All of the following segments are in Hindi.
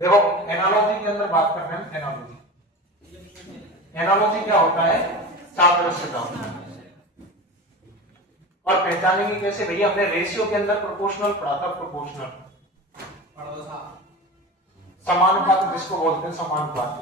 देखो एनालॉजी के अंदर बात कर रहे हैं। एनालॉजी क्या होता है? सादृश्यता। और पहचानेंगे कैसे भैया? हमने रेशियो के अंदर प्रोपोर्शनल पढ़ा था। प्रोपोर्शनल समानुपात जिसको बोलते हैं, समानुपात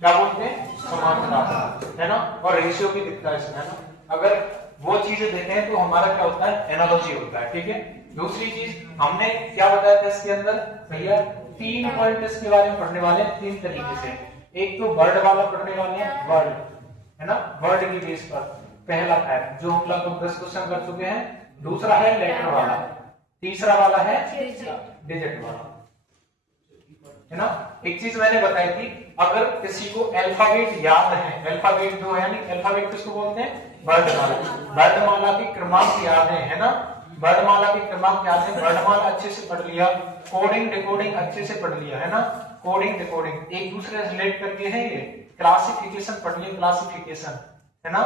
क्या बोलते हैं? समानुपात, है ना। और रेशियो भी दिखता है इसमें, है ना। अगर वो चीजें देखें तो हमारा क्या होता है? एनालॉजी होता है। ठीक है। दूसरी चीज हमने क्या बताया था इसके अंदर भैया? 3 पॉइंट इसके बारे में पढ़ने वाले हैं 3 तरीके से। एक तो वर्ड वाला पढ़ने वाले हैं, वर्ड, है ना, वर्ड की बेस पर पहला टाइप जो हम लगभग 10 क्वेश्चन कर चुके हैं। दूसरा है लेटर वाला, तीसरा वाला है डिजिट वाला, है ना। एक चीज मैंने बताई थी, अगर किसी को अल्फाबेट याद है, अल्फाबेट जो है, यानी अल्फाबेट किसको बोलते हैं? वर्णमाला। वर्णमाला के क्रमांक याद है ना। वर्णमाला के क्रमांक याद है, वर्णमाला अच्छे से पढ़ लिया, कोडिंग डिकोडिंग अच्छे से पढ़ लिया, है ना। कोडिंग डिकोडिंग एक दूसरे से रिलेट करके है। ये क्लासिफिकेशन पढ़ लिया, क्लासिफिकेशन, है ना।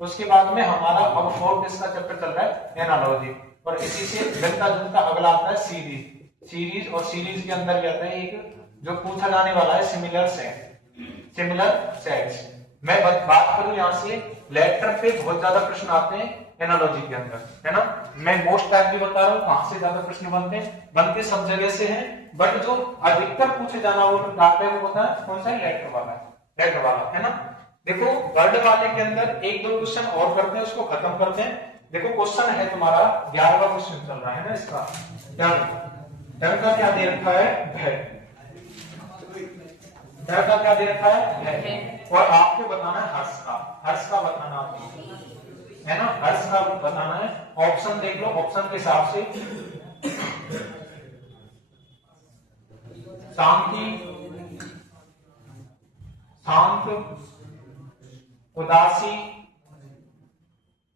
उसके बाद में हमारा अब फोर्थ इसका चैप्टर चल रहा है एनालॉजी, और इसी से मिलता जुलता अगला आता है सीरीज। सीरीज और सीरीज के अंदर क्या आता है? एक जो पूछा जाने वाला है सिमिलर सेट, सिमिलर सेट्स। मैं बात करूं यहां से, लेटर पे बहुत ज्यादा प्रश्न आते हैं एनालॉजी के अंदर, है ना। मैं मोस्ट टाइप भी बता रहा हूं कहां से ज्यादा प्रश्न बनते हैं। बनते सब जगह से हैं, बट जो अधिकतर पूछे जाना वो डाटा है वो पता है कौन सा है? लेटर वाला, लेटर वाला, है ना। देखो वर्ड वाले के अंदर 1-2 क्वेश्चन और करते हैं, उसको खत्म करते हैं। देखो क्वेश्चन है तुम्हारा 11वां क्वेश्चन चल रहा है ना इसका। डर का क्या दे रखा है? भय। डर का क्या दे रखा है? भय। और आपको बताना है हर्ष का, हर्ष का बताना आपको, है ना। हर्ष का बताना है। ऑप्शन देख लो, ऑप्शन के हिसाब से शांति, शांत, उदासी,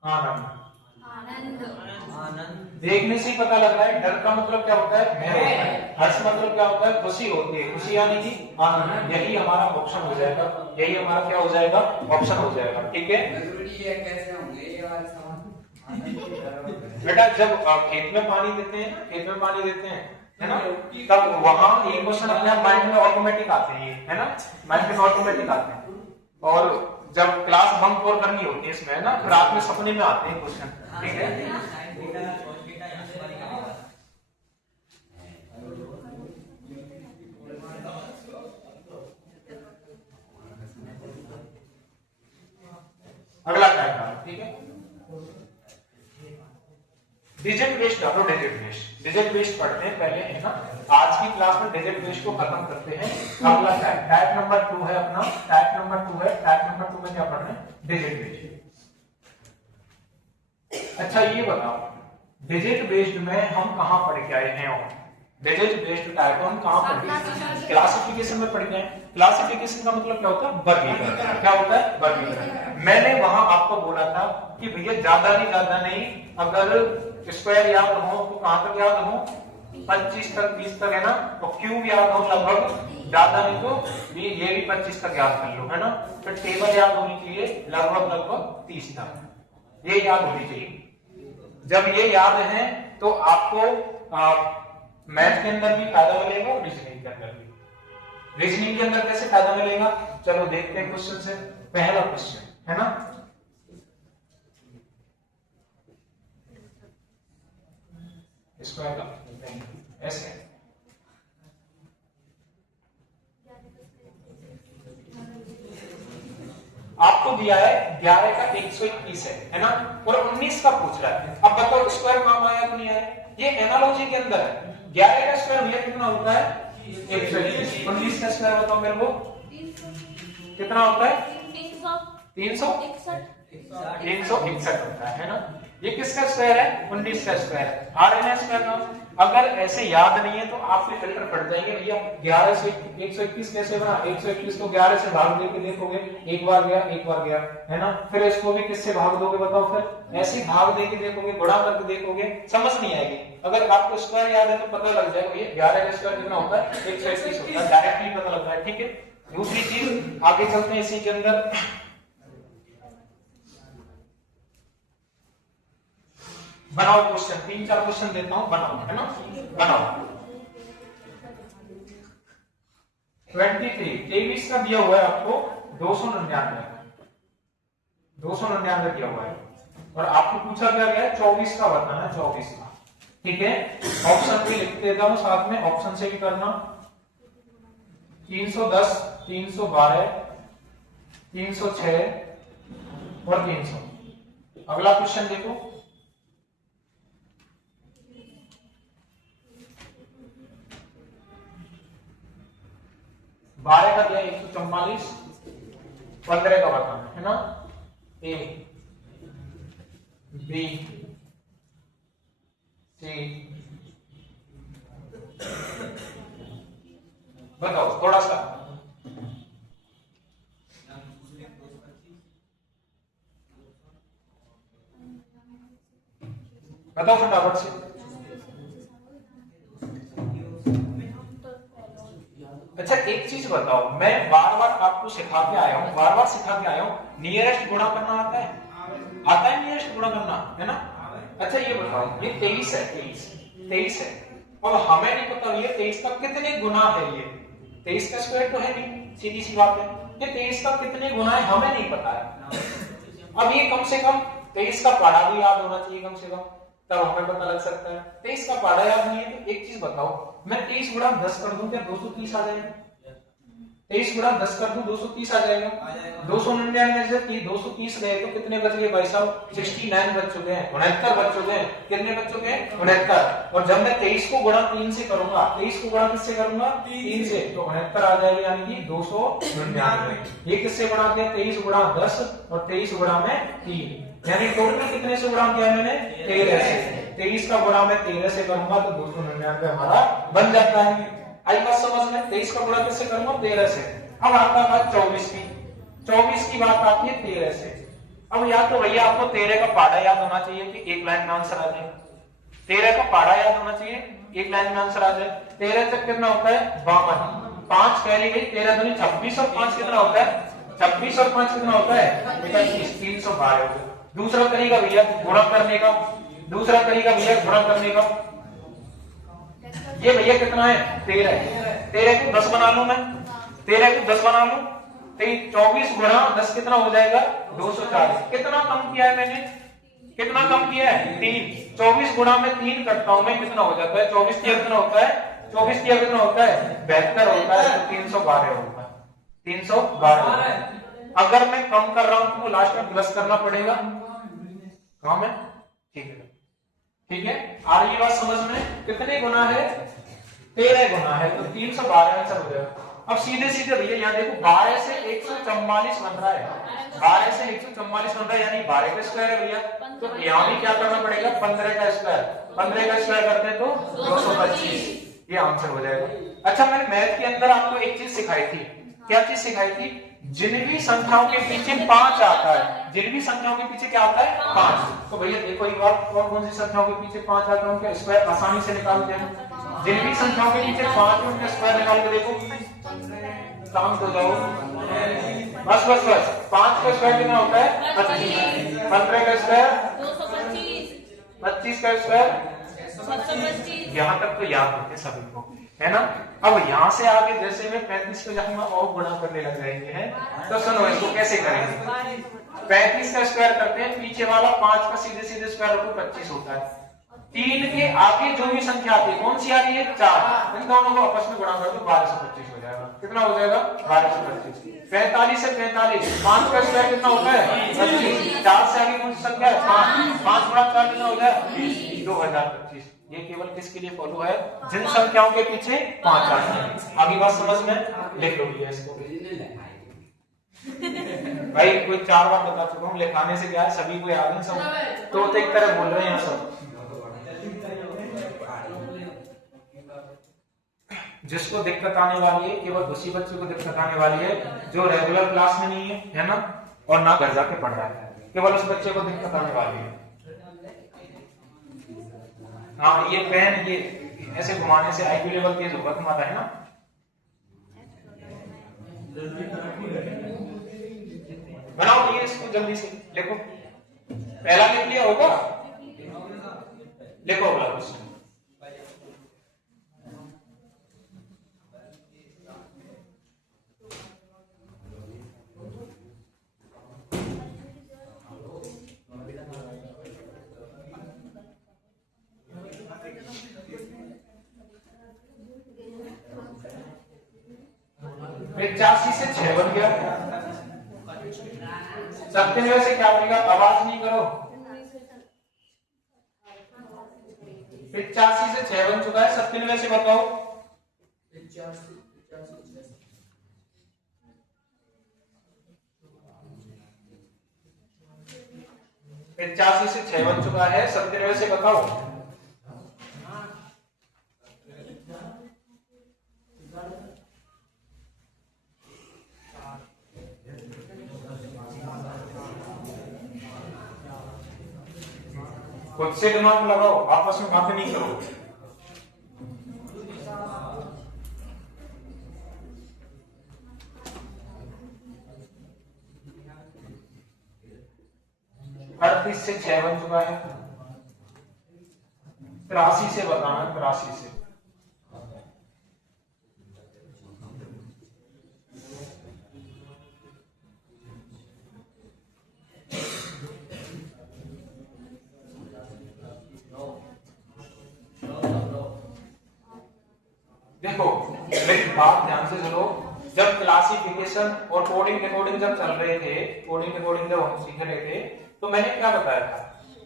आनंद। आनंद देखने से ही पता लग रहा है। डर का मतलब क्या होता है? भय होता है। हर्ष मतलब क्या होता है? खुशी होती है, खुशी यानी कि आनंद। यही हमारा ऑप्शन हो जाएगा, यही हमारा क्या हो जाएगा? ऑप्शन हो जाएगा। ठीक है। कैसे होंगे ये वाले सवाल? बेटा जब खेत में पानी देते हैं, खेत में पानी देते हैं, है ना, तब वहां ये क्वेश्चन अपने माइंड में ऑटोमेटिक आते हैं, है ना, माइंड में ऑटोमेटिक आते हैं। और जब क्लास बंक और करनी होती है इसमें, है ना, तो रात में सपने में आते हैं क्वेश्चन। ठीक है। अगला टाइप, ठीक है। डिजिट बेस्ड डालो, डिजिट बेस्ड, डिजिट बेस्ड पढ़ते हैं पहले, है ना। आज की क्लास में डिजिट बेस्ड को खत्म करते हैं। अगला टाइप, टाइप नंबर 2 है अपना, टाइप नंबर 2 है। टाइप नंबर 2 में क्या पढ़ रहे हैं? Digit based. अच्छा ये बताओ, डिजिट बेस्ड में हम कहां पढ़ के आए हैं? डिजिट बेस्ड टाइप हम कहां पढ़ गए? क्लासिफिकेशन में पढ़ गए। क्लासिफिकेशन का मतलब क्या होता है? वर्गीकरण। क्या होता है? वर्गीकरण। मैंने वहां आपको बोला था कि भैया ज्यादा नहीं, अगर स्क्वायर याद हो तो कहां तक याद हो? 25 तक, 20 तक, है ना। तो क्यूब याद हो लगभग, ज्यादा नहीं तो ये भी 25 तक याद कर लो, है ना। फिर टेबल याद होनी चाहिए लगभग 30 तक, ये याद होनी चाहिए। जब ये याद है तो आपको मैथ के अंदर भी फायदा मिलेगा और रीजनिंग के अंदर भी। रीजनिंग के अंदर कैसे फायदा मिलेगा? चलो देखते हैं क्वेश्चन से। पहला क्वेश्चन, है ना, स्क्वायर का ऐसे आपको दिया है 11 का 121 है ना, और 19 का पूछ रहा है। अब बताओ स्क्वायर काम आया कि नहीं आया? ये एनालॉजी के अंदर है। 11 का स्क्वायर भैया कितना होता है? 121। 19 का स्क्वायर बताओ मेरे को कितना होता है? 361 होता है ना। ये किसका स्क्वायर है? 19 का स्क्वायर है। आरएनएस स्क्वायर का अगर ऐसे याद नहीं है तो आपके फिल्टर पड़ जाएंगे भैया। 11 से 121 कैसे बना? 121 को 11 से भाग देके देखोगे, एक बार गया, है ना। फिर इसको भी किससे भाग दोगे बताओ? फिर ऐसे भाग देके देखोगे, गुणा करके देखोगे, समझ नहीं आएगी। अगर आपको स्क्वायर याद है तो पता लग जाएगा ये 11 का स्क्वायर कितना होता है? 121 होता है, डायरेक्टली पता लगता है। ठीक है। दूसरी चीज आगे चलते हैं इसी के अंदर। बनाओ क्वेश्चन, 3-4 क्वेश्चन देता हूं, बनाओ, है ना, बनाओ। 23 का दिया हुआ है आपको 299 दिया हुआ है और आपको पूछा क्या गया है 24 का बताना है 24 का। ठीक है, ऑप्शन भी लिख देता हूं साथ में, ऑप्शन से भी करना। 310, 312, 306 और 300। अगला क्वेश्चन देखो, बारह का दिया 144, 15 का बताना है ना। ए बी सी, बताओ थोड़ा सा। बताओ फटाफट से। अच्छा एक चीज बताओ, मैं बार बार आपको सिखा के आया हूं, नियरेस्ट गुणा करना आता है? आता है नियरेस्ट गुणा करना, है ना। अच्छा ये बताओ, ये 23 है, 23 है, और हमें नहीं पता ये 23 का कितने गुना है। ये 23 का स्क्वायर तो है नहीं, सीधी सी बात है। ये 23 का कितने गुना है हमें नहीं पता है। अब ये कम से कम 23 का पाड़ा भी याद होना चाहिए कम से कम, तब हमें पता लग सकता है। 23 का पाड़ा याद नहीं है तो एक चीज बताओ, मैं 23 गुणा 10 कर दूं क्या 230 आ जाएगा? 23 गुणा 10 कर दूं 230 आ जाएगा। 299 से 230 गए तो कितने बच गए भाई साहब? 69 बच चुके हैं, 69 बच चुके हैं। कितने बच चुके हैं? 69। और जब मैं 23 को गुणा 3 से करूंगा, 23 को गुणा किससे करूंगा? 3 से, तो 69 आ जाएगा, यानी कि 299। ये किससे गुणा किया? 23 गुणा 10 और 23 गुणा में 3, यानी टोटल कितने से गुणा किया मैंने? 13 से। 23 का गुणा मैं 13 से करूंगा तो 299 हमारा बन जाता है। आई बात समझ में? 23 का गुणा किससे करूंगा? 13 से। अब आता है 24 की, 24 की बात आती है 13 से। अब या तो भैया आपको 13 का पाड़ा याद होना चाहिए कि एक लाइन में आंसर आ जाए। 13 का पाड़ा याद होना चाहिए, एक लाइन में आंसर आ जाए। 13 तक कितना होता है? 52। 5 कैरी गई, 13 दूनी 26 और 5 कितना होता है? 26 और 5 कितना होता है? 31। 312 हो गया। दूसरा तरीका भैया गुणा करने का, दूसरा तरीका भैया गुणा करने का। ये भैया कितना है? 13 है। 13 को 10 बना लूं मैं, 13 को 10 बना लूं तो 24 गुणा 10 कितना हो जाएगा? 240। कितना कम किया है मैंने? कितना कम किया है? 3। 24 गुणा में 3 करता हूं मैं, कितना हो जाता है? 24 किया कितना होता है? 24 किया कितना होता है? 72 होता है, तो 312 होता है। 312। अगर मैं कम कर रहा हूं तो लास्ट में प्लस करना पड़ेगा। काम है? ठीक है, ठीक है। आ रही बात समझ में? कितने गुना है? 13 गुना है, तो 312 आंसर हो जाएगा। अब सीधे सीधे भैया यहाँ देखो, 12 से 144 बन रहा है, 12 से 144 बन रहा है, यानी 12 का स्क्वायर है भैया। तो यहाँ भी क्या करना पड़ेगा? 15 का स्क्वायर। 15 का स्क्वायर करते हैं तो 225, ये आंसर हो जाएगा। अच्छा मैंने मैथ के अंदर आपको एक चीज सिखाई थी, क्या चीज सिखाई थी? जिन भी संख्याओं के पीछे 5 आता है, जिन भी संख्याओं के पीछे क्या आता है? 5। तो भैया देखो एक बार, कौन कौन सी संख्याओं के पीछे 5 आता है उनका स्क्वायर आसानी से निकालते हैं। जिन भी संख्याओं के पीछे 5 है उनका स्क्वायर निकाल के देखो, काम तो जाओ। बस बस बस, 5 का स्क्वायर कितना होता है? 25। 15 का स्क्वायर 225। 25 का स्क्वायर 625। यहाँ तक तो याद होते सभी को, है ना। अब यहाँ से आगे जैसे मैं 35 को जाऊंगा और गुणा करने लग जाएंगे, हैं तो सुनो इसको कैसे करेंगे। 35 का स्क्वायर करते हैं, पीछे वाला 5 का सीधे सीधे स्क्वायर रखो 25 होता है। 3 के आगे जो भी संख्या आती है, कौन सी आ रही है? 4, इन दोनों को आपस में गुणा कर दो, 12 से 25 हो जाएगा। कितना हो जाएगा? 12 से 25। 45 से 45, 5 का स्क्वायर कितना होता है? 25। 4 से आगे कौन सी संख्या है? 5। 5 गुणा 4 कितना हो जाएगा? 2025। ये केवल किसके लिए फॉलो है? जिन संख्याओं के पीछे 5 आते हैं। आगे बात समझ में? लिख लो भैया इसको। भाई कोई 4 बार बता चुका हूँ, लिखाने से क्या है, सभी को याद है सब, तो एक तरह बोल रहे हैं सब। जिसको दिक्कत आने वाली है केवल उसी बच्चे को दिक्कत आने वाली है जो रेगुलर क्लास में नहीं है ना, और ना घर जाके पढ़ रहा है, केवल उस बच्चे को दिक्कत आने वाली है। हाँ ये पेन ये ऐसे घुमाने से आईक्यू लेवल तेज होगा तुम्हारा, है ना। बनाओ ये इसको जल्दी से लिखो, पहला लिख लिया होगा, लिखो अगला क्वेश्चन। 85 से 6 बन गया, 97 से क्या बनेगा, आवाज नहीं करो, 85 से 6 बन चुका है, 97 से बताओ, 85 से 6 बन चुका है, 97 से बताओ, खुद से दिमाग लगाओ, आपस में बातें नहीं करो। अड़तीस से 6 बन चुका है, 83 से बताना, 83 से, देखो मेरी बात ध्यान से सुनो। जब क्लासिफिकेशन और कोडिंग डिकोडिंग जब चल रहे थे, कोडिंग डिकोडिंग जब हम सीख रहे थे, तो मैंने क्या बताया था,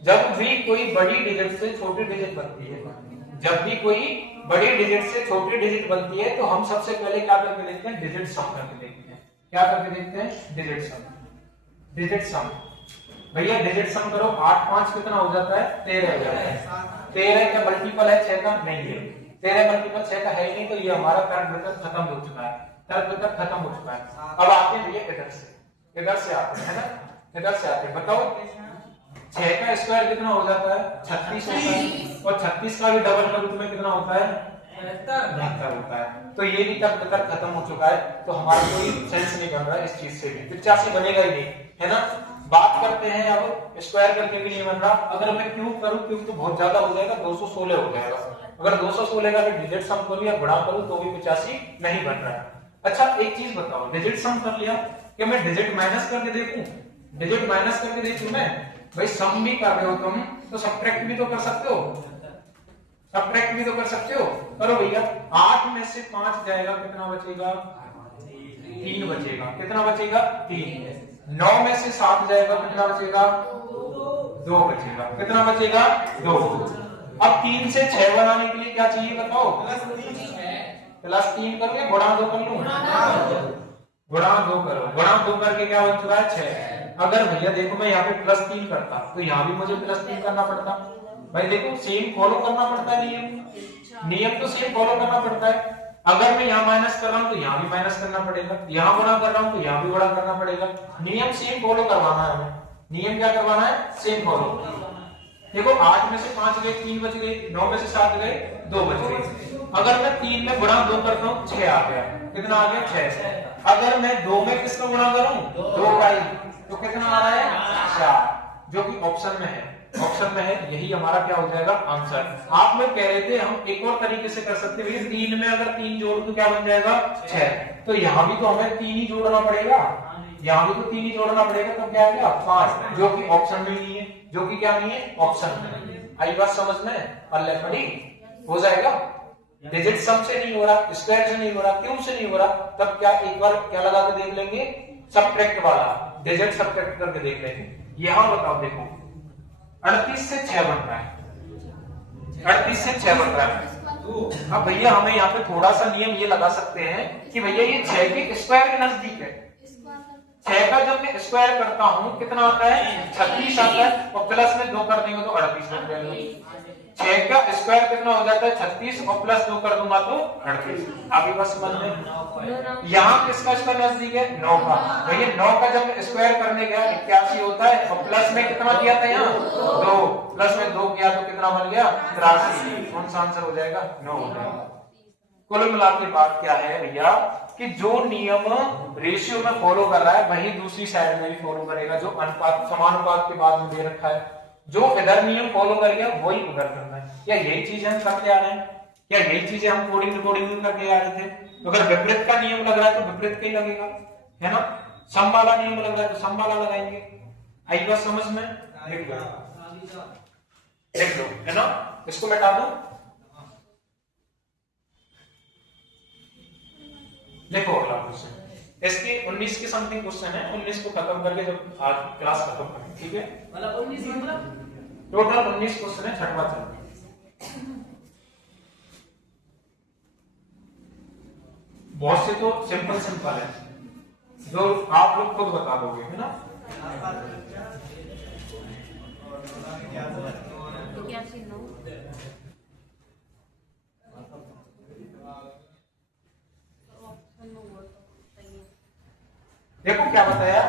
जब भी कोई बड़ी डिजिट से छोटी डिजिट बनती है, जब भी कोई बड़ी डिजिट से छोटी डिजिट बनती है, तो हम सबसे पहले क्या करके देखते हैं, डिजिट सम करके देखते हैं। क्या करके देखते हैं, डिजिट सम। डिजिट सम भैया डिजिट सम करो, 8 5 कितना हो जाता है, 13 हो जाता है। 13 का मल्टीपल है 6 का, नहीं है, 13 मल्टीपल 6 का है ही नहीं, तो ये हमारा तर्क वितर्क खत्म हो चुका है, तर्क वितर्क खत्म हो चुका है। अब आते हैं भैया इधर से आते हैं ना, इधर से आते हैं, बताओ 6 का स्क्वायर कितना हो जाता है, 36 होता है, और 36 का भी डबल का रूट में कितना होता है, 72 होता है। तो ये भी तर्क वितर्क खत्म हो चुका है, तो हमारा कोई सेंस नहीं बन रहा है इस चीज से भी, 85 बनेगा ही नहीं, है ना। बात करते हैं अब स्क्वायर करके भी नहीं बन रहा, अगर मैं क्यूब करूं, क्यूब तो बहुत ज्यादा हो जाएगा, 216 हो जाएगा। अगर 216 का डिजिट सम करूं या गुणा करूं तो भी 85 नहीं बन रहा है। अच्छा एक चीज बताओ, डिजिट सम कर लिया, क्या मैं डिजिट माइनस करके देखूं, डिजिट माइनस करके देखूं मैं, भाई सम भी कर रहे हो तुम तो सब्ट्रैक्ट भी तो कर सकते हो, सब्ट्रैक्ट भी तो कर सकते हो, करो भैया। 8 में से 5 जाएगा, कितना बचेगा, 3 बचेगा, कितना बचेगा, 3। 9 में से 7 जाएगा, कितना बचेगा, 2 बचेगा, कितना बचेगा, 2। अब 3 से 6 बनाने के लिए क्या चाहिए बताओ, प्लस 3 करो या गुणा 2 कर लूं, गुणा 2 करो, गुणा 2 करके क्या बन चुका है, 6। अगर भैया देखो मैं यहाँ पे प्लस 3 करता तो यहाँ भी मुझे प्लस 3 करना पड़ता, भाई देखो सेम फॉलो करना पड़ता है, नियम तो सेम फॉलो करना पड़ता है। अगर मैं यहाँ माइनस कर रहा हूँ तो यहाँ भी माइनस करना पड़ेगा, यहाँ गुणा कर रहा हूँ तो यहाँ भी गुणा करना पड़ेगा, नियम सेम फॉलो करवाना है हमें, नियम क्या करवाना है, सेम फॉलो। देखो 8 में से 5 गए, 3 बच गए, 9 में से 7 गए, 2 बच गए। अगर मैं 3 में गुणा 2 करता हूँ 6 आ गया, कितना आ गया, 6। अगर मैं 2 में किसका गुणा करूं, 2 का ही, तो कितना आ रहा है, 4, जो कि ऑप्शन में है, ऑप्शन में है, यही हमारा क्या हो जाएगा, आंसर। आप लोग कह रहे थे हम एक और तरीके से कर सकते हैं, 3 में अगर 3 जोड़ तो क्या बन जाएगा, 6। तो यहाँ भी तो हमें 3 ही जोड़ना पड़ेगा, यहाँ भी तो 3 ही जोड़ना पड़ेगा, तो क्या आ गया, 5, जो कि ऑप्शन में नहीं है, जो कि क्या नहीं है, ऑप्शन में। आई बात समझ में, अल्लाह पड़ी हो जाएगा। डिजिट सम से नहीं हो रहा, स्क्वायर से नहीं हो रहा, क्यूब से नहीं हो रहा, तब क्या एक बार क्या लगा के देख लेंगे, सब्ट्रैक्ट वाला, डिजिट सब्ट्रैक्ट करके देख लेंगे। यहां बताओ, देखो 38 से 6 बन रहा है, 38 से 6 बन रहा है। अब भैया हमें यहाँ पे थोड़ा सा नियम ये लगा सकते हैं कि भैया ये 6 के स्क्वायर के नजदीक है, 6 का जब मैं स्क्वायर करता हूँ कितना आता है, 36 आता है, और प्लस में 2 कर देंगे तो 38 बन जाएगा। 6 का स्क्वायर कितना हो जाता है, 36, और प्लस 2 कर दूंगा तो 38। अभी बस समझ में, यहाँ किसका स्क्वायर नजदीक है, 9 का। भैया 9 का जब स्क्वायर करने गया 81 होता है, और प्लस में कितना किया था, यहाँ 2, प्लस में 2 किया तो कितना बन गया, 83। कौन सा आंसर हो जाएगा, 9 हो जाएगा। कुल मिला के बात क्या है भैया, कि जो नियम रेशियो में फॉलो कर रहा है वही दूसरी साइड में भी फॉलो करेगा, जो अनुपात समानुपात के बाद में दे रखा है, जो इधर नियम फॉलो कर गया वही उधर करना है। क्या यही चीज हम करते आ रहे हैं, क्या यही चीजें हम कोडिंग रिकॉर्डिंग करके आ रहे थे। तो अगर विपरीत का नियम लग रहा है तो विपरीत का ही लगेगा, है ना। सम वाला नियम लग रहा है तो सम वाला लगाएंगे। आई बात समझ में, लिख लो, है ना। इसको मिटा दो, देखो अगला क्वेश्चन, इसके 19 के समथिंग क्वेश्चन है, 19 को खत्म करके जब आज क्लास खत्म करें, ठीक है? मतलब 19 मतलब टोटल 19 क्वेश्चन है, छठवां चल। बहुत से तो सिंपल सिंपल है जो आप लोग खुद बता दोगे, है ना? क्या सीन हो? देखो क्या बताया,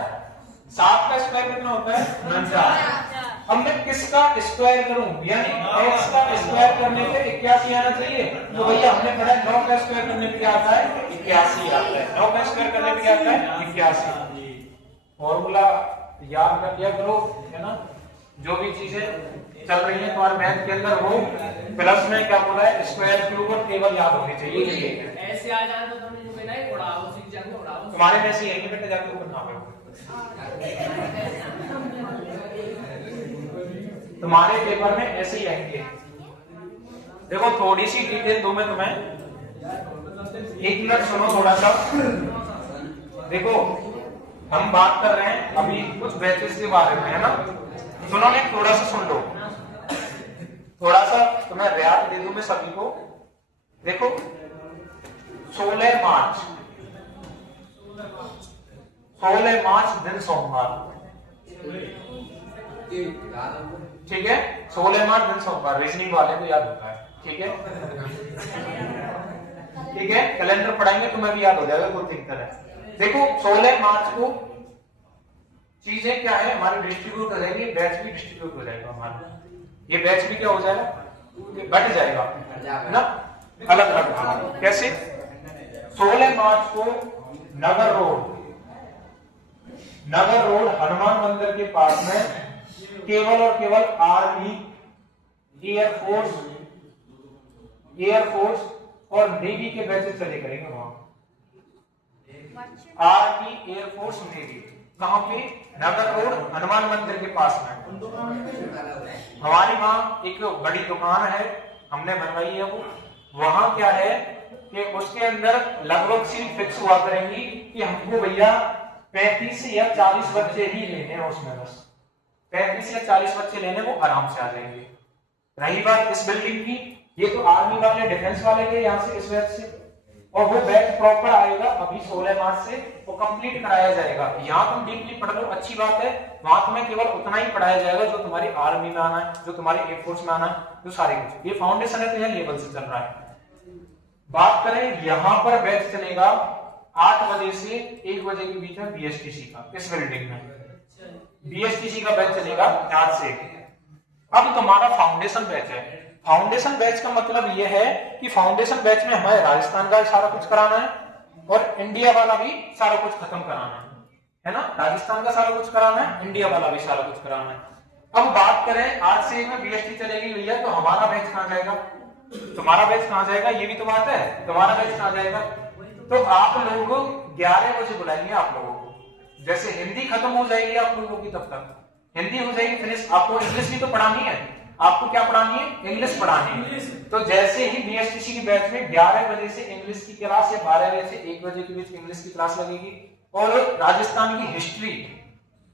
7 का स्क्वायर कितना होता है? 49। अब मैं किसका स्क्वायर करूं, यानी x का स्क्वायर करने पे 81 आना चाहिए। तो भैया हमने पढ़ा 9 का स्क्वायर करने पे क्या आता है? 81 आता है। 9 का स्क्वायर करने पे क्या आता है? 81। फॉर्मूला याद कर लिया करो, है ना? जो भी चीजें चल रही है तुम्हारे मैथ के अंदर, वो प्लस में क्या बोला है, स्क्वायर क्यूब और टेबल याद होनी चाहिए। ऐसे आ जाए तो तुमने जो कहना है उड़ाओ, सीख जाओ उड़ाओ। तुम्हारे में ऐसे यही बेटे जाके ऊपर ना तुम्हारे पेपर में ऐसे ही आएंगे। देखो थोड़ी सी डिटेल दूं मैं तुम्हें, एक मिनट सुनो थोड़ा सा। देखो हम बात कर रहे हैं अभी कुछ बैचेस के बारे में, है ना? सुनो ने थोड़ा सा सुन लो, थोड़ा सा तुम्हें रियायत दे दूं मैं सभी को। देखो 16 मार्च दिन सोमवार, ठीक है? 16 मार्च दिन सोमवार, रीजनिंग वाले को याद होता है, ठीक है? ठीक है, कैलेंडर पढ़ाएंगे तुम्हें भी याद हो जाएगा, कोई दिक्कत है। देखो 16 मार्च को चीजें क्या है हमारे डिस्ट्रीब्यूट हो जाएंगी, बैच भी डिस्ट्रीब्यूट हो जाएगा हमारा। ये बैच भी क्या हो जाएगा? बट जाएगा, है ना? अलग अलग। कैसे? 16 मार्च को नगर रोड हनुमान मंदिर के पास में केवल और केवल आर्मी, एयरफोर्स और नेवी के बैचेस चले करेंगे वहां। आर्मी, एयरफोर्स, नेवी कहां पे? नगर रोड हनुमान मंदिर के पास में। हमारी वहां एक बड़ी दुकान है, हमने बनवाई है वो। वहां क्या है कि उसके अंदर लगभग सीट फिक्स हुआ करेंगी कि हमको भैया 35 या 40 बच्चे ही लेने हैं उसमें, बस 35 या 40 बच्चे लेने, वो आराम से आ जाएंगे। रही बात इस बिल्डिंग की, ये तो आर्मी वाले, डिफेंस वाले के यहाँ से इस बैच से, और वो बैच प्रॉपर आएगा अभी 16 मार्च से, वो कंप्लीट कराया जाएगा। यहाँ तुम डीपली पढ़ लो, अच्छी बात है। वहां तुम्हें केवल उतना ही पढ़ाया जाएगा जो तुम्हारी आर्मी में आना है, जो तुम्हारी एयरफोर्स में आना है, जो सारे कुछ। ये फाउंडेशन है तो यह लेवल से चल रहा है। बात करें यहाँ पर बैच चलेगा 8 बजे से 1 बजे के बीच में बीएसटीसी का, इस बिल्डिंग में बीएसटीसी का बैच चलेगा 8 से। अब तुम्हारा फाउंडेशन बैच है। फाउंडेशन बैच का मतलब यह है कि फाउंडेशन बैच में हमारे राजस्थान का सारा कुछ कराना है और इंडिया वाला भी सारा कुछ खत्म कराना है ना? राजस्थान का सारा कुछ कराना है, इंडिया वाला भी सारा कुछ कराना है। अब बात करें 8 से 1 में बीएसटी चलेगी भैया, तो हमारा बैच कहां जाएगा? तुम्हारा बैच कहां जाएगा? ये भी तो बात है, तुम्हारा बैच कहां जाएगा? तो आप लोग 11 बजे बुलाएंगे आप लोगों को। जैसे हिंदी खत्म हो जाएगी आप लोगों की, तब तक हिंदी हो जाएगी फिनिश। आपको इंग्लिश भी तो पढ़ानी है, आपको क्या पढ़ानी है? इंग्लिश पढ़ानी है। तो जैसे ही बीएसटीसी की बैच में 11 बजे से इंग्लिश की क्लास या 12 बजे से 1 बजे के बीच इंग्लिश की क्लास लगेगी, और राजस्थान की हिस्ट्री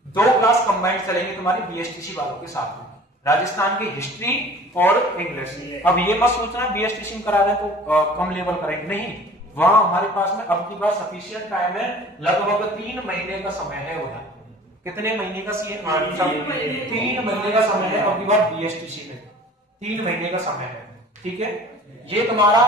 2 क्लास कंबाइंड चलेंगी तुम्हारी बीएसटीसी वालों के साथ में, राजस्थान की हिस्ट्री और इंग्लिश। अब ये मत सोचना बीएसटीसी में करा रहे तो कम लेवल करेंगे, नहीं। वहां हमारे पास में अब की बार सफिशिएंट टाइम है, लगभग 3 महीने का समय है उधर। कितने महीने का? 3 महीने का समय है अब की बार बीएसटीसी में, 3 महीने का समय है, ठीक है? ये तुम्हारा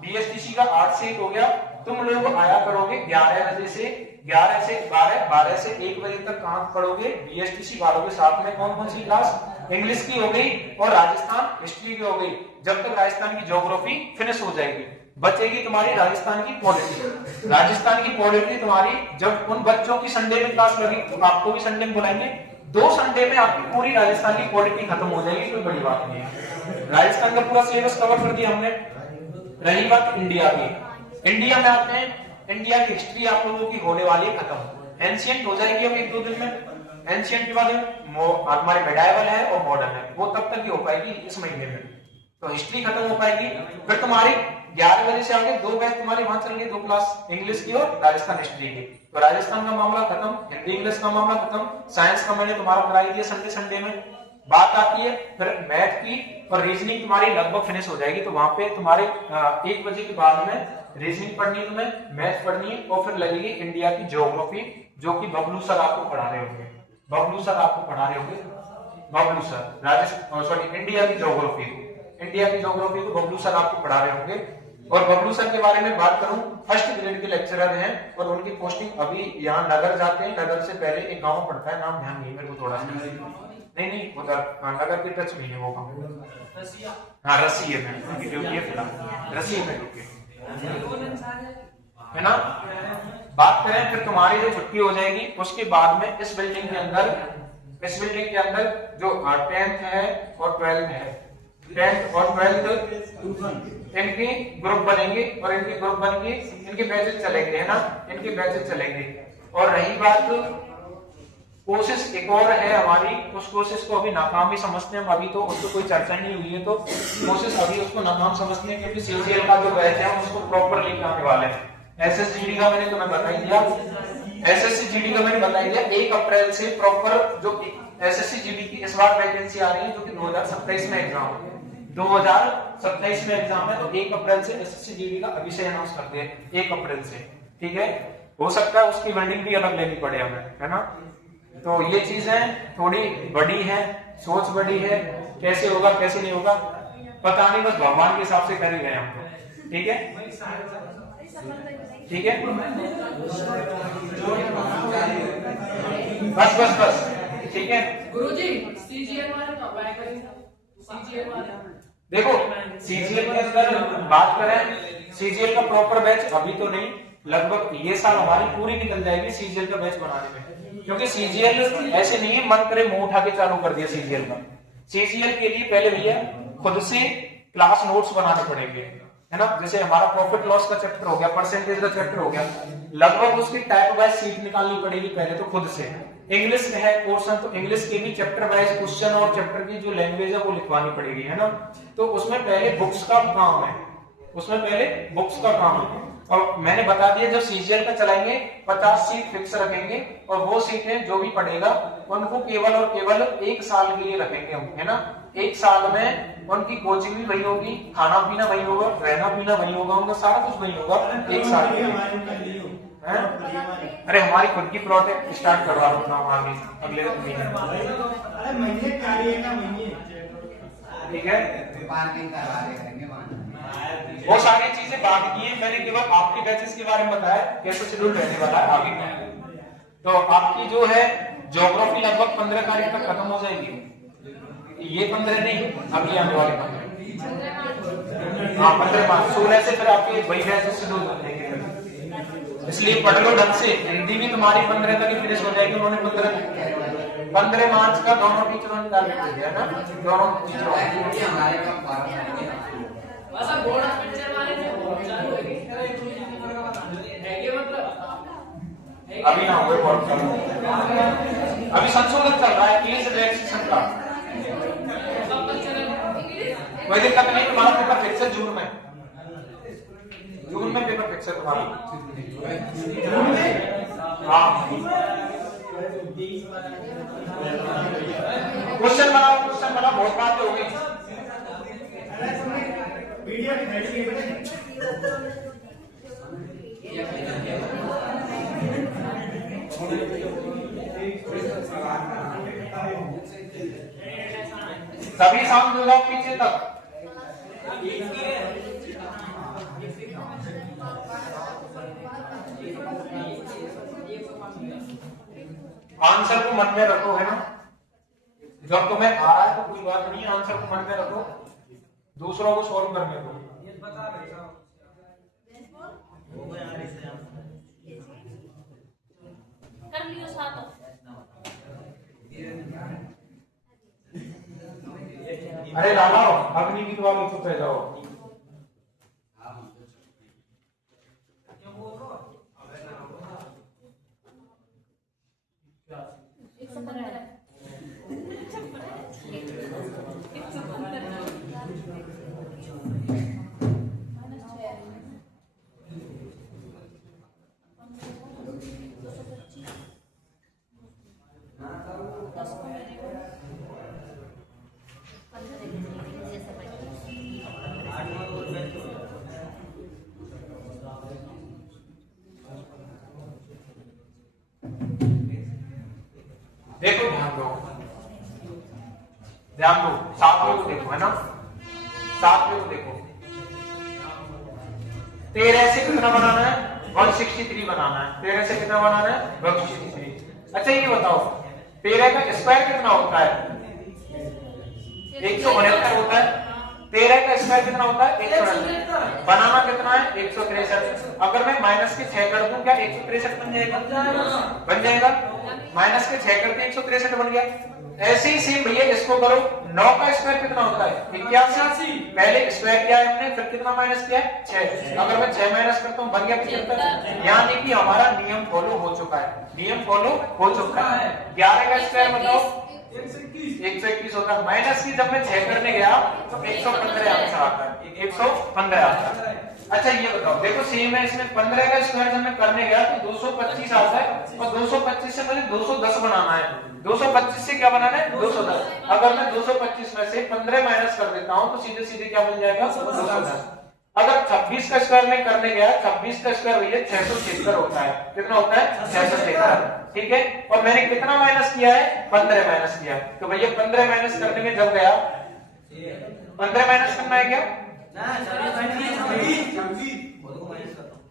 बीएसटीसी का 8 से 1 हो गया। तुम लोग आया करोगे 11 बजे से 11 से 12, 12 से 1 बजे तक कहां पढ़ोगे? बीएसटीसी वालों के साथ में। कौन कौन सी क्लास? इंग्लिश की हो गई और राजस्थान हिस्ट्री की हो गई। जब तक राजस्थान की ज्योग्राफी फिनिश हो जाएगी, बचेगी तुम्हारी राजस्थान की पॉलिटी। राजस्थान की पॉलिटी तुम्हारी, जब उन बच्चों की संडे में क्लास लगी तो आपको भी संडे में बुलाएंगे। 2 संडे में आपकी पूरी राजस्थान की पॉलिटी खत्म हो जाएगी, कोई बड़ी बात नहीं है। राजस्थान का पूरा सिलेबस कवर कर दिया हमने। रही बात इंडिया की, इंडिया में आते हैं। इंडिया की हिस्ट्री आप लोगों की होने वाली है खत्म, एंशिएंट हो जाएगी अब 1-2 दिन में। एंशिएंट के बाद हमारे मेडाइवल है और मॉडर्न है, वो तब तक ही हो पाएगी इस महीने में, तो हिस्ट्री खत्म हो पाएगी। फिर तुम्हारी 11 बजे से आगे 2 बैच तुम्हारी वहां चल रही है, 2 क्लास इंग्लिश की और राजस्थान हिस्ट्री की। तो राजस्थान का मामला खत्म, हिंदी इंग्लिश का मामला खत्म, साइंस का मैंने तुम्हारा कराई दिया संडे संडे में। बात आती है फिर मैथ की और रीजनिंग तुम्हारी लगभग फिनिश हो जाएगी। तो वहां पे तुम्हारे 1 बजे के बाद में रीजनिंग पढ़नी है तुम्हें, मैथ पढ़नी है और फिर लगेगी इंडिया की ज्योग्राफी, जो कि बबलू सर आपको पढ़ा रहे होंगे। बबलू सर आपको पढ़ा रहे होंगे, Bablu sir Rajasthan sorry India की ज्योग्राफी, इंडिया की ज्योग्राफी को बबलू सर आपको पढ़ा रहे होंगे। और बबलू सर के बारे में बात करूं, फर्स्ट ग्रेड के लेक्चरर हैं और उनकी पोस्टिंग अभी यहाँ नगर जाते हैं। नगर से पहले एक गांव पड़ता है, नाम ध्यान नहीं मेरे को थोड़ा सा, नहीं उधर नगर के टच में है वो गाँव। हाँ रसिया में उनकी ड्यूटी है फिलहाल, रसिया में ड्यूटी है ना। बात करें फिर तुम्हारी जो छुट्टी हो जाएगी उसके बाद में इस बिल्डिंग के अंदर जो 10th है और 12th है, 10th और 12th इनके ग्रुप बनेंगे और इनके ग्रुप बन के इनके बैचेस चलेंगे, है ना, इनके बैचेस चलेंगे। और रही बात कोशिश एक और है हमारी, उस कोशिश को अभी नाकाम ही समझते हैं हम, अभी तो उसको कोई चर्चा नहीं हुई है, तो कोशिश अभी उसको नाकाम समझते हैं क्योंकि सीजीएल का जो बैच है हम उसको प्रॉपर लेके आने वाले हैं। एसएसजीडी का मैंने तुम्हें बता दिया, एसएससीजीडी का मैंने बता दिया 1 अप्रैल से प्रॉपर जो एसएससीजीडी की इस बार वैकेंसी आ रही है जो कि 2027 में एग्जाम है, 2027 में एग्जाम है। तो 1 अप्रैल से एसएससीजीडी का अभी से अनाउंस करते हैं 1 अप्रैल से, ठीक है। हो सकता है उसकी बिल्डिंग भी अलग लेनी पड़े हमें, है ना। तो ये चीजें थोड़ी बड़ी है, सोच बड़ी है, कैसे होगा कैसे नहीं होगा पता नहीं, बस भगवान के हिसाब से कर ही गए हम तो, ठीक है ठीक है। बस ठीक है गुरुजी सीजीएल वाले कब आएगा? सीजीएल वाले देखो सीजीएल के अंदर बात करें, सीजीएल का प्रॉपर बैच अभी तो नहीं, लगभग ये साल हमारी पूरी निकल जाएगी सीजीएल का बैच बनाने में, क्योंकि सीजीएल ऐसे नहीं है मन करे मुंह उठा के चालू कर दिया सीजीएल का। सीजीएल के लिए पहले भैया खुद से क्लास नोट्स बनाने पड़ेंगे, है ना। जैसे हमारा प्रॉफिट लॉस का चैप्टर हो गया, परसेंटेज का चैप्टर हो गया, लगभग उसकी टाइप वाइज सीट निकालनी पड़ेगी पहले तो खुद से। इंग्लिश है पोर्शन, तो इंग्लिश के भी चैप्टर वाइज क्वेश्चन और चैप्टर की जो लैंग्वेज है वो लिखवानी पड़ेगी, है ना। तो उसमें पहले बुक्स का काम है, उसमें पहले बुक्स का काम है। और मैंने बता दिया जब सीजीएल का चलाएंगे 50 सीट फिक्स रखेंगे और वो सीटें जो भी पढ़ेगा उनको केवल और केवल 1 साल के लिए रखेंगे हम, है ना। 1 साल में उनकी कोचिंग भी वही होगी, खाना पीना वही होगा, रहना पीना वही होगा, उनका सारा कुछ वही होगा 1 साल के लिए। अरे हमारी खुद की प्रोजेक्ट स्टार्ट करवा रहा हूँ आगे अगले महीने, ठीक है। वो सारी चीजें बात की है मैंने, केवल आपके बैचेस के बारे में बताया कैसे शेड्यूल रहने वाला है आगे का। तो आपकी जो है ज्योग्राफी लगभग 15 तारीख तक खत्म हो जाएगी, ये 15 नहीं अभी आने वाले 15, हाँ 15 मार्च 16 से फिर आपके वही बैचेस शेड्यूल हो जाएंगे। इसलिए पढ़ लो ढंग से, हिंदी भी तुम्हारी 15 तक ही फिनिश हो जाएगी। उन्होंने 15 मार्च का दोनों टीचरों ने टारगेट दे दिया ना, दोनों टीचरों बस अब बोर्ड ऑफ पिक्चर वाले जो चालू है मतलब अभी ना हुए बहुत चालू, अभी संशोधन चल रहा है इंग्लिश रजिस्ट्रेशन का, कोई दिक्कत नहीं। तुम्हारा पेपर फिक्स है जून में पेपर फिक्स है तुम्हारा, हाँ। क्वेश्चन बनाओ बहुत बात हो गई। सभी शांत हो जाओ पीछे तक। आंसर को मन में रखो, है ना। जब तुम्हें आ रहा है तो कोई बात नहीं, आंसर को मन में रखो, दूसरों को सॉल्व करने दो। कर लियो साथ। अरे लाला अग्निवीर वालों चुप रह जाओ। ध्यान दो, सातवें को देखो, है ना, सातवें को देखो। 13 से कितना बनाना है? 163 बनाना है। 13 से कितना बनाना है? 163। अच्छा ये बताओ 13 का स्क्वायर कितना होता है? 169 होता है। 13 का स्क्वायर कितना होता है? 169। बनाना कितना है? 163। अगर मैं माइनस के 6 कर दूं क्या 163 बन जाएगा? बन जाएगा। माइनस के 6 करते 163 बन गया। ऐसे ही सेम भैया इसको करो। 9 का स्क्वायर कितना होता है? 81। पहले स्क्वायर किया है हमने, फिर कितना माइनस किया है? 6। अगर मैं 6 माइनस करता हूँ बन गया 75। यानी कि हमारा नियम फॉलो हो चुका है, नियम फॉलो हो चुका है। 11 का स्क्वायर बताओ? 121 होता है। माइनस की जब मैं 6 करने गया तो 115 आंसर आता है, 115 आता है। अच्छा ये बताओ, देखो सेम है इसमें 15 का स्क्वायर जब मैं करने गया तो 225 आता है और 225 से मुझे 210 बनाना है। 225 से क्या बनाना है? 210। अगर मैं 225 में से 15 माइनस कर देता हूं तो सीधे सीधे क्या बन जाएगा? 210। अगर 26 का स्क्वायर में करने गया, 26 का स्क्वायर भैया 676 होता है। कितना होता है? 676। ठीक है, और मैंने कितना माइनस किया है? 15 माइनस किया। तो भैया 15 माइनस करने में जब गया 15 माइनस करना है क्या?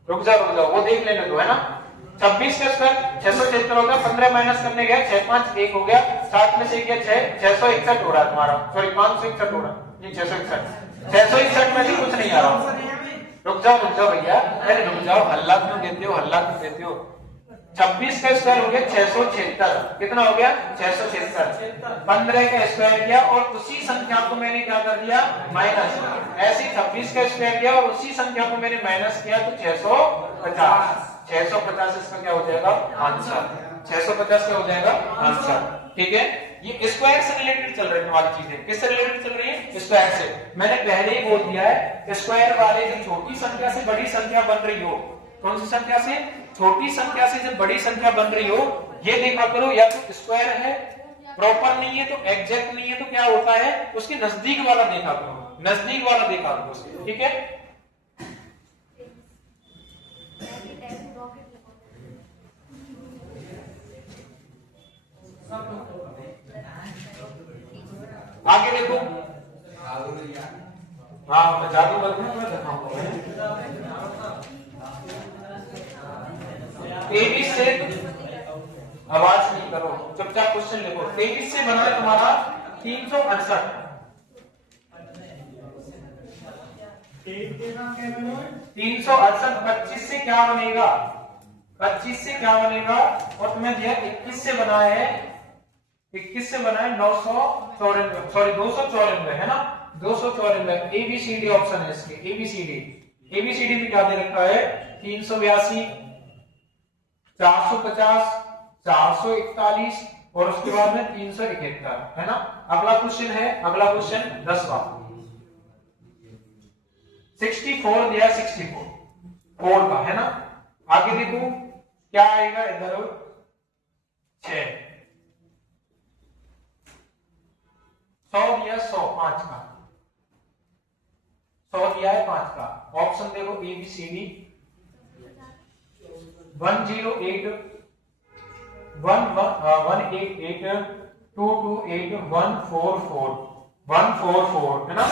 रुक जाओ वो देख लेने दो, है ना। 26 का स्क्वायर 676 होगा। 15 माइनस करने गया 6 5 1 हो गया। 7 में से गया 6 661 हो रहा है तुम्हारा, सॉरी 561 हो रहा है, 661 में से कुछ नहीं आ रहा। रुक जाओ भैया, अरे रुक जाओ, हल्ला क्यों देते हो? 26 का स्क्वायर हो गया 676। कितना हो गया? 676। 15 का स्क्वायर किया और उसी संख्या को मैंने क्या कर दिया? माइनस। ऐसे 26 का स्क्वायर किया और उसी संख्या को मैंने माइनस किया तो 650। 650 इसका क्या हो जाएगा? आंसर। 650 क्या हो जाएगा? आंसर। ठीक है, ये स्क्वायर से रिलेटेड चल रही वाली चीजें। किससे रिलेटेड चल रही है? स्क्वायर से। मैंने पहले ही बोल दिया है, स्क्वायर वाले जो छोटी संख्या से बड़ी संख्या बन रही हो, कौन सी संख्या से? छोटी संख्या से जब बड़ी संख्या बन रही हो, ये देखा करो या तो स्क्वायर है, प्रॉपर नहीं है तो एग्जैक्ट नहीं है तो क्या होता है? उसके नजदीक वाला देखा करो, नजदीक वाला देखा करो उसके। ठीक है, आगे देखो। हाँ मैं जादू करके तुम्हें दिखाऊंगा। तेईस से आवाज नहीं करो, चुपचाप क्वेश्चन लिखो। 23 से बना है तुम्हारा 368। 368। 25 से क्या बनेगा? 25 से क्या बनेगा? और तुम्हें दिया 21 से बना है, 21 से बना है 994, सॉरी 294, है ना। 294 ABCD ऑप्शन है इसके। ABCD में क्या दे रखा है? 382, 450, 441 और उसके बाद में 371, है ना। अगला क्वेश्चन है, अगला क्वेश्चन 10वां 64 दिया, 64 4 का, है ना। आगे देखो क्या आएगा इधर? 6 100 दिया, 100 5 का, 100 दिया है 5 का। ऑप्शन देखो ABCD 108 188 228 144 है ना।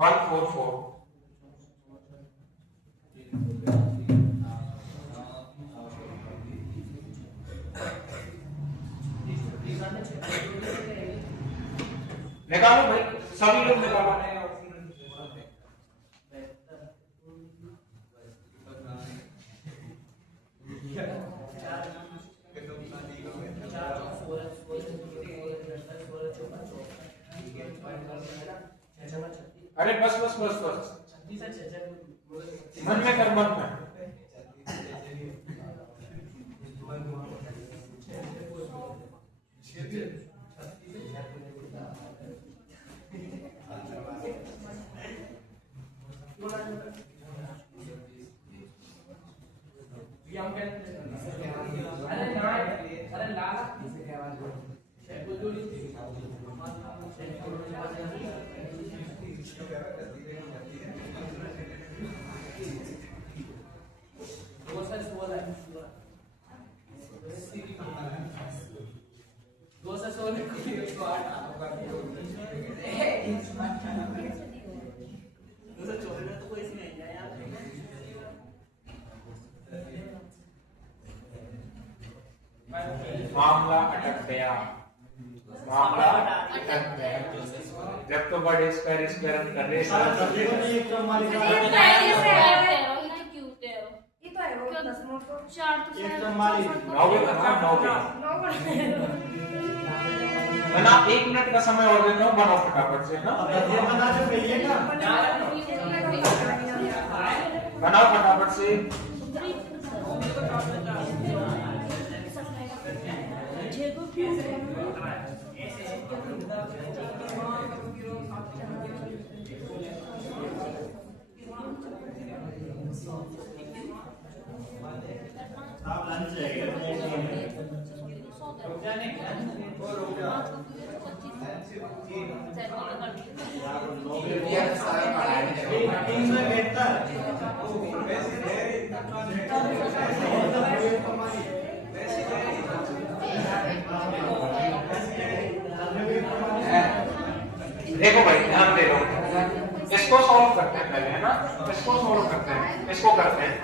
144 निकालो भाई, सभी लोग निकालो। अरे बस बस बस बस, मन में कर, मन में। मामला अटक गया, मामला अटक गया। जब तो बड़े स्क्वायर स्क्वायर कर रहे ये तो है वो 10 नोट को 4 तो ना 1 मिनट का समय और देना, बनाओ फटाफट से ना, बनाओ फटाफट से। देखो भाई ध्यान दे लो, इसको सॉल्व करते हैं पहले, है ना, इसको सॉल्व करते हैं, इसको करते हैं,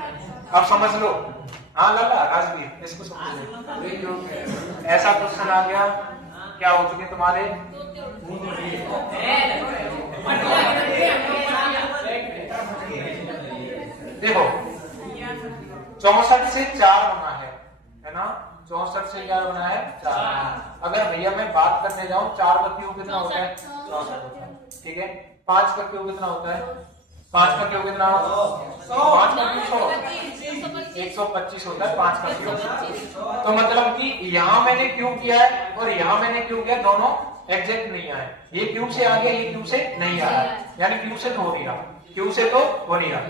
अब समझ लो। हाँ लाला राजवीर, इसको समझ लो। ऐसा क्वेश्चन आ गया, क्या हो चुके तुम्हारे, देखो 64 से 4 बना है ना, 64 से क्या बना है 4। अगर भैया मैं बात करने जाऊं 4 का क्यूब कितना होता है 64 होता है, ठीक है। 5 का क्यूब कितना होता है, 5 का क्यूब कितना, 5 का क्यूब 125 होता है 5 का क्यूब। तो मतलब कि यहाँ मैंने क्यूब किया है और यहाँ मैंने क्यूब किया, दोनों एग्जैक्ट नहीं आए। ये क्यूब से आ गया, ये क्यूब से नहीं आया, यानी क्यूब से तो हो नहीं रहा, क्यूब से तो हो नहीं रहा।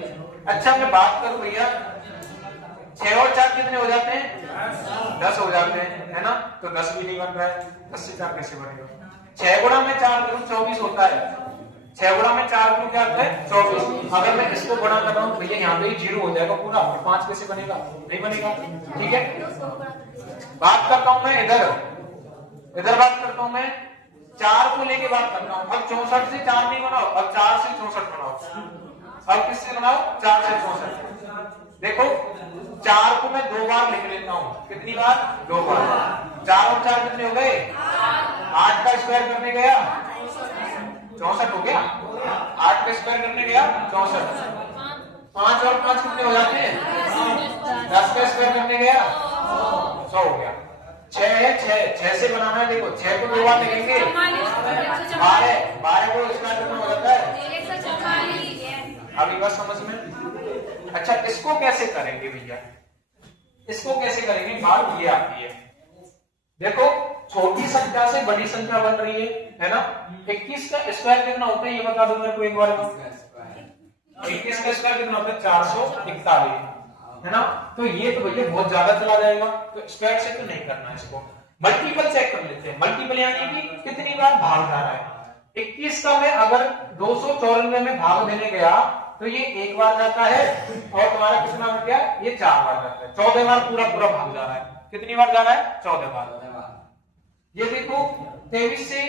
अच्छा मैं बात करूं भैया, 6 और 4 कितने हो जाते हैं 10 हो जाते हैं, है ना, तो 10 भी नहीं बन रहा है, 10 से 4 कैसे बनेगा। 6 गुणा में 4 करूं 24 होता है, 6 गुणा में 4 करूं क्या होता है 24। अगर मैं इसको गुणा कर रहा हूं भैया यहाँ पे 0 हो जाएगा पूरा, 5 कैसे बनेगा, नहीं बनेगा, ठीक है। बात करता हूं मैं इधर बात करता हूं मैं 4 को लेके बात करता हूं। अब 64 से 4 नहीं बनाओ, अब 4 से 64 बनाओ। अब किससे बनाओ 4 से 64। देखो 4 को मैं 2 बार लिख लेता हूं, कितनी बार 2 बार। 4 और 4 कितने हो गए 8 का स्क्वायर करने गया 64 हो गया, 8 का स्क्वायर करने गया 64। 5 और 5 कितने हो जाते हैं 10 का स्क्वायर करने गया 100 हो गया। 6 है 6 से बनाना है, देखो 6 को 2 बार लिखेंगे 12 को स्क्वायर करना हो जाता है 144। अभी बात समझ में। अच्छा इसको कैसे करेंगे भैया, इसको कैसे करेंगे, बात ये आती है। देखो छोटी संख्या से बड़ी संख्या बन रही है ना। 21 का स्क्वायर कितना होता है ये बता दो मेरे को एक बार। 21 का स्क्वायर कितना होता है 441, है ना। तो ये तो भैया बहुत ज्यादा चला जाएगा, तो स्क्वायर से तो नहीं करना, इसको मल्टीपल चेक कर लेते हैं। मल्टीपल यानी कि कितनी बार भाग जा रहा है। 21 का मैं अगर 294 में भाग देने गया तो ये 1 बार जाता है, और तुम्हारा कितना बन गया ये 4 बार जाता है, 14 बार पूरा भाग जा रहा है। कितनी बार जा रहा है 14 बार। ये देखो 23 से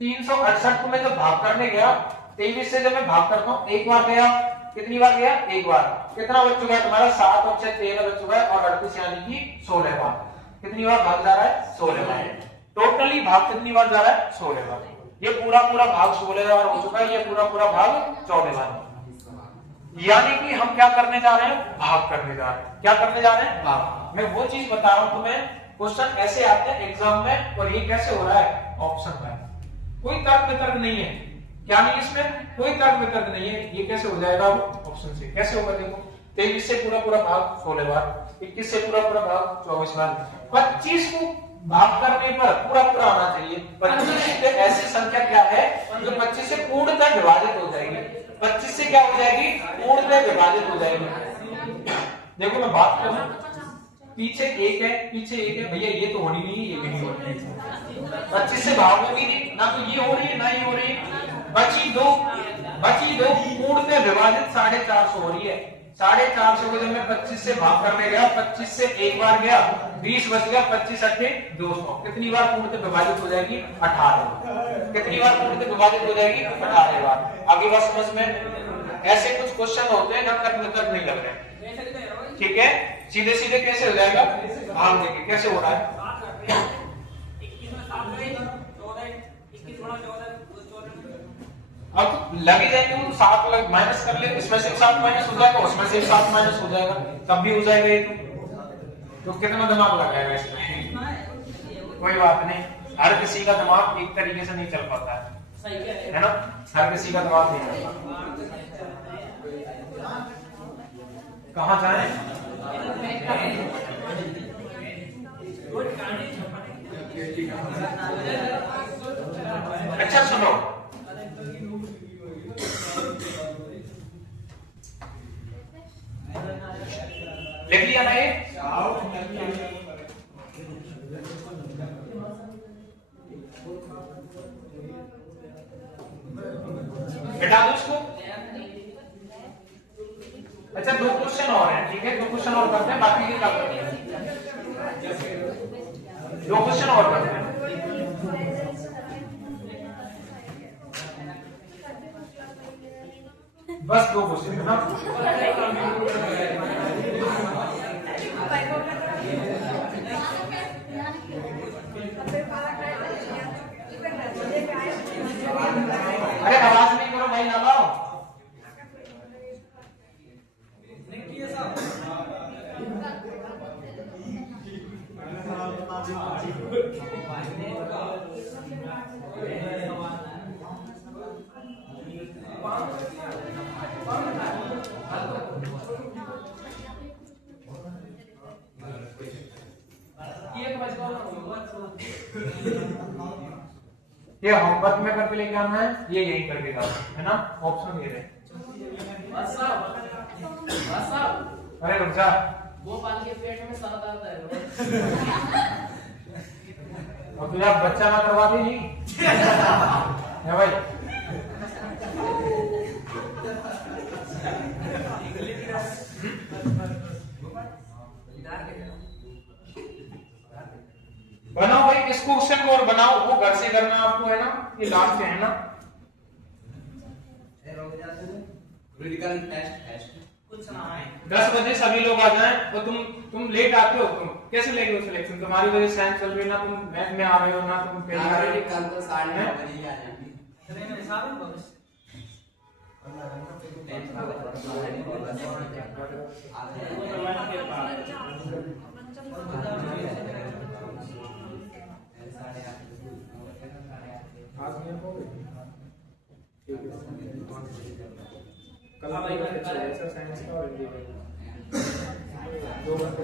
368 को मैं जब भाग करने गया, 23 से जब मैं भाग करता हूँ 1 बार गया, कितनी बार गया 1 बार। कितना बच चुका है तुम्हारा 7 और 6 13 बच चुका है, और 38 यानी कि 16 बार। कितनी बार भाग जा रहा है 16 बार। टोटली भाग कितनी बार जा रहा है 16 बार। ये पूरा भाग 16 बार हो चुका है, ये पूरा भाग 14 बार। यानी कि हम क्या करने जा रहे हैं भाग करने जा रहे हैं। क्या करने जा रहे हैं भाग। मैं वो चीज बता रहा हूं तुम्हें, क्वेश्चन ऐसे आते हैं एग्जाम में, और ये कैसे हो रहा है ऑप्शन में। कोई तर्क वितर्क नहीं है, क्या नहीं इसमें कोई तर्क वितर्क नहीं है। ये कैसे हो जाएगा ऑप्शन से, कैसे होगा देखो 23 से पूरा भाग 16 बार, 21 से पूरा भाग 24 बार, 25 को भाग करने पर पूरा आना चाहिए। 25 से ऐसी संख्या क्या है जो 25 से पूर्णतः विभाजित हो जाएगी। 25 से क्या हो जाएगी पूर्णतः विभाजित हो जाएगी। देखो मैं बात करूं, पीछे 1 है भैया, ये तो होनी नहीं है, ये भी नहीं होनी। 25 से भाग होगी नहीं, ना तो ये हो रही है ना ये हो रही है। बची दो पूर्णतः विभाजित 450 हो रही है। 450 को जब मैं 25 से भाग करने गया, 25 से 1 बार गया 20 बच गया, 25 8 200। कितनी बार पूर्णतः विभाजित हो जाएगी 18। कितनी बार पूर्णतः विभाजित हो जाएगी 18 बार। आगे बात समझ में। ऐसे कुछ क्वेश्चन होते हैं जब तक नहीं लग रहे, ठीक है। सीधे कैसे हो जाएगा भाग देखिए कैसे हो रहा है। अब तो लग ही जाएंगे वो 7 लग माइनस कर ले, इसमें से 7 माइनस हो जाएगा, उसमें से 7 माइनस हो जाएगा, तब भी हो जाएगा ये तो कितना दिमाग लगाएगा इसमें? कोई बात नहीं, हर किसी का दिमाग एक तरीके से नहीं चल पाता है ना, हर किसी का दिमाग नहीं चल पाता। कहाँ जाए? अच्छा सुनो, लिख लिया ना ये? हटा दो इसको। अच्छा 2 क्वेश्चन और हैं, ठीक है, 2 क्वेश्चन और करते हैं, बाकी की क्या करते हैं? 2 क्वेश्चन और करते हैं। बस 2 क्वेश्चन है ना। अरे आवाज नहीं करो भाई, ना लाओ। ये होमवर्क में करके लेके आना है, ये यही करके जाओ, है ना, ऑप्शन ये रहे। अरे रुक जा, गोपाल के पेट में सर दर्द है। और तुझे बच्चा ना करवा दी नहीं है भाई? बनाओ भाई इस क्वेश्चन को और बनाओ, वो घर से करना आपको, है ना, ये लास्ट है ना। क्रिटिकल टेस्ट कुछ ना है। 10 बजे सभी लोग आ जाएं, तो तुम लेट आते हो, तुम कैसे लेंगे सिलेक्शन? तुम्हारी वजह से साइंस चल रही है ना, तुम मैथ में आ रहे हो ना, तुम फेल आ रहे हो। कल तो 9:30 बजे ही आ जाएंगे। कल साइंस का और हिंदी का 2 घंटे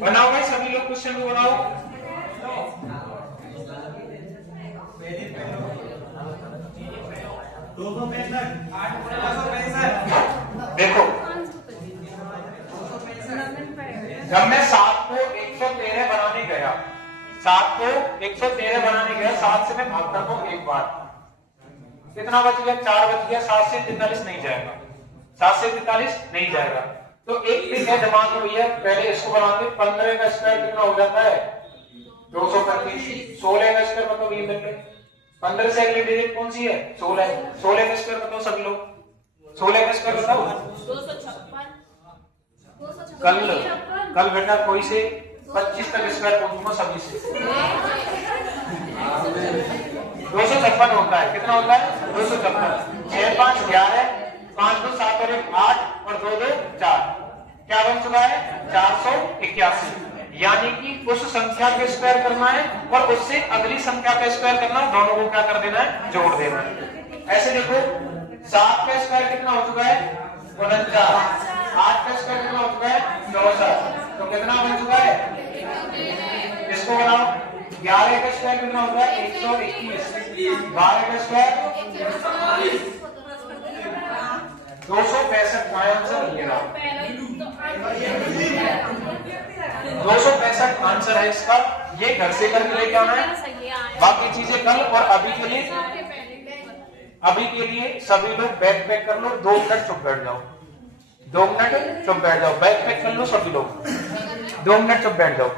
बनाओ भाई सभी लोग क्वेश्चन को बनाओ। देखो जब मैं 7 को 113 बनाने गया, 7 को 113 बनाने गया, 7 से मैं भागता हूं एक बार, कितना बच गया? 4 बच गया। 7 से 43 नहीं जाएगा, 7 से 43 नहीं जाएगा। तो एक ट्रिक है दिमाग में भैया, पहले इसको बनाते। 15 का स्क्वायर कितना हो जाता है? 225। 16 का स्क्वायर बताओ, ये मिल गए। 15 से अगली डिजिट कौन सी है? 16। 16 का स्क्वायर बताओ सभी लोग, 16 का स्क्वायर बताओ। 256। कल बेटा कोई से 25 तक स्क्वायर पूछूंगा सभी से। 256 होता है, कितना होता है? 256। 6 5 11, 5 2 7 और 1 8 और 2 2 4, क्या बन चुका है? 481। यानी कि उस संख्या के स्क्वायर करना है और उससे अगली संख्या का स्क्वायर करना है, दोनों को क्या कर देना है? जोड़ देना है। ऐसे देखो 7 का स्क्वायर कितना हो चुका है? 49। 8 का स्क्वायर कितना हो चुका है? 64। तो कितना बन चुका है? इसको बनाओ। 11 का स्क्वायर कितना होता है? 121। 12 का स्क्वायर 265। आंसर ये रहा 265 आंसर है इसका। ये घर से करके लेके आना है, बाकी चीजें कल। और अभी के लिए सभी लोग बैग पैक कर लो, 2 मिनट चुप बैठ जाओ, 2 मिनट चुप बैठ जाओ, बैग पैक कर लो सभी लोग, 2 मिनट चुप बैठ जाओ।